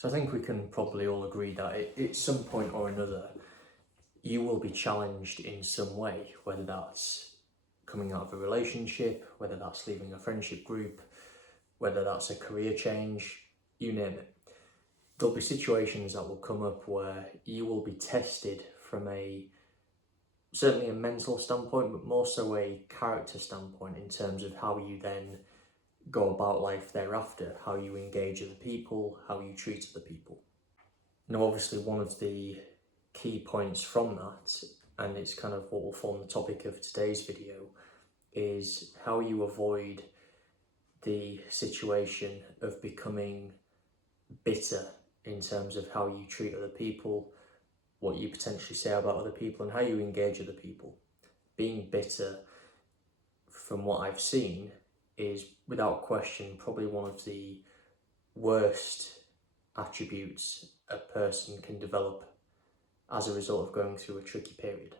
So I think we can probably all agree that at some point or another, you will be challenged in some way, whether that's coming out of a relationship, whether that's leaving a friendship group, whether that's a career change, you name it. There'll be situations that will come up where you will be tested from certainly a mental standpoint, but more so a character standpoint in terms of how you then go about life thereafter, how you engage other people, how you treat other people. Now, obviously, one of the key points from that, and it's kind of what will form the topic of today's video, is how you avoid the situation of becoming bitter in terms of how you treat other people, what you potentially say about other people, and how you engage other people. Being bitter, from what I've seen, is without question probably one of the worst attributes a person can develop as a result of going through a tricky period.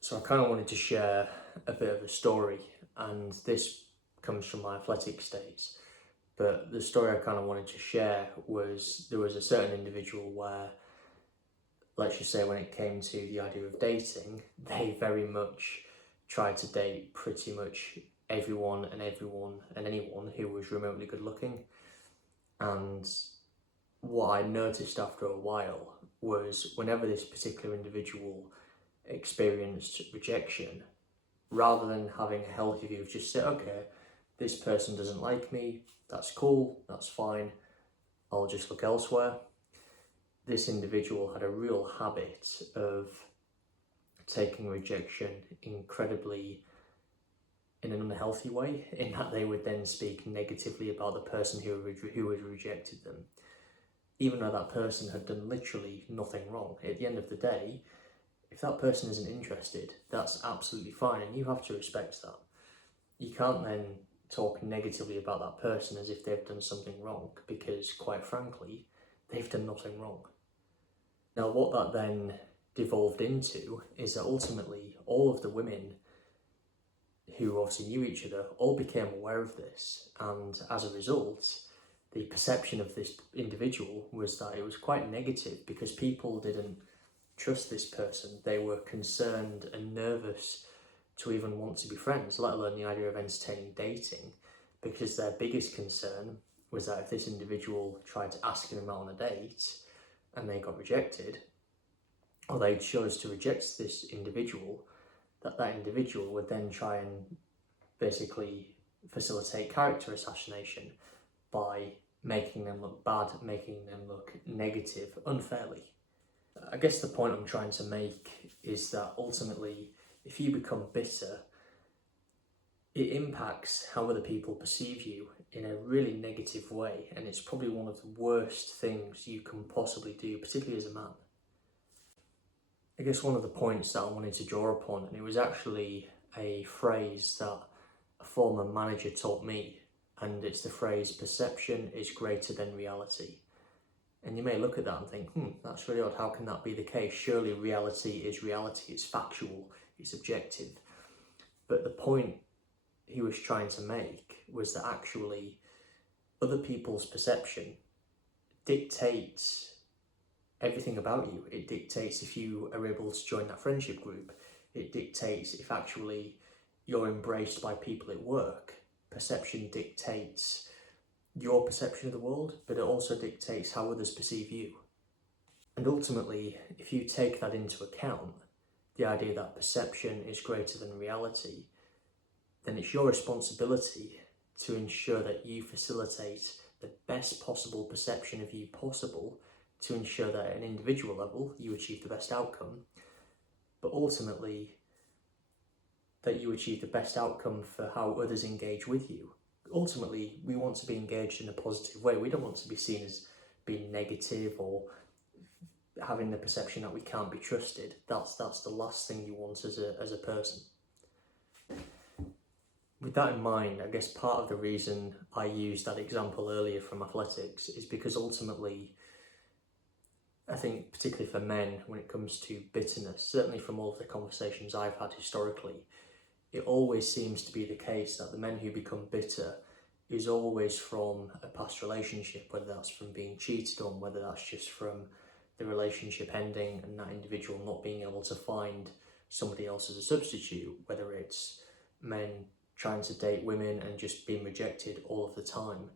So I kind of wanted to share a bit of a story, and this comes from my athletics days. But the story I kind of wanted to share was there was a certain individual where, let's just say when it came to the idea of dating, they very much tried to date pretty much everyone and anyone who was remotely good looking. And what I noticed after a while was whenever this particular individual experienced rejection, rather than having a healthy view of just say, okay, this person doesn't like me, that's cool, that's fine, I'll just look elsewhere. This individual had a real habit of taking rejection incredibly in an unhealthy way, in that they would then speak negatively about the person who had rejected them, even though that person had done literally nothing wrong. At the end of the day, if that person isn't interested, that's absolutely fine, and you have to respect that. You can't then talk negatively about that person as if they've done something wrong, because quite frankly, they've done nothing wrong. Now, what that then devolved into is that ultimately all of the women who obviously knew each other all became aware of this, and as a result, the perception of this individual was that it was quite negative because people didn't trust this person. They were concerned and nervous to even want to be friends, let alone the idea of entertaining dating, because their biggest concern was that if this individual tried to ask them out on a date and they got rejected, or they chose to reject this individual, that individual would then try and basically facilitate character assassination by making them look bad, making them look negative unfairly. I guess the point I'm trying to make is that ultimately, if you become bitter, it impacts how other people perceive you in a really negative way, and it's probably one of the worst things you can possibly do, particularly as a man. I guess one of the points that I wanted to draw upon, and it was actually a phrase that a former manager taught me, and it's the phrase, perception is greater than reality. And you may look at that and think, that's really odd, how can that be the case? Surely reality is reality, it's factual, it's objective. But the point he was trying to make was that actually other people's perception dictates everything about you. It dictates if you are able to join that friendship group. It dictates if actually you're embraced by people at work. Perception dictates your perception of the world, but it also dictates how others perceive you. And ultimately, if you take that into account, the idea that perception is greater than reality, then it's your responsibility to ensure that you facilitate the best possible perception of you possible, to ensure that at an individual level you achieve the best outcome, but ultimately that you achieve the best outcome for how others engage with you. Ultimately, we want to be engaged in a positive way. We don't want to be seen as being negative or having the perception that we can't be trusted. That's the last thing you want as a person. With that in mind, I guess part of the reason I used that example earlier from athletics is because ultimately, I think particularly for men, when it comes to bitterness, certainly from all of the conversations I've had historically, it always seems to be the case that the men who become bitter, is always from a past relationship, whether that's from being cheated on, whether that's just from the relationship ending and that individual not being able to find somebody else as a substitute, whether it's men trying to date women and just being rejected all of the time.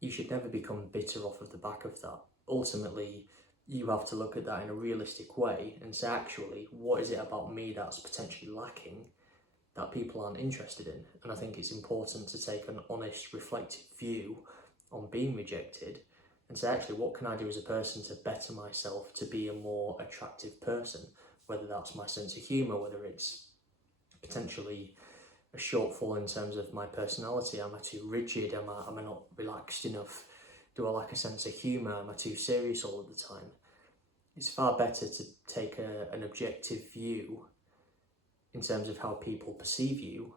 You should never become bitter off of the back of that. Ultimately, you have to look at that in a realistic way and say, actually, what is it about me that's potentially lacking that people aren't interested in? And I think it's important to take an honest, reflective view on being rejected and say, actually, what can I do as a person to better myself to be a more attractive person? Whether that's my sense of humour, whether it's potentially a shortfall in terms of my personality. Am I too rigid? Am I not relaxed enough? Do I lack a sense of humour? Am I too serious all of the time? It's far better to take an objective view in terms of how people perceive you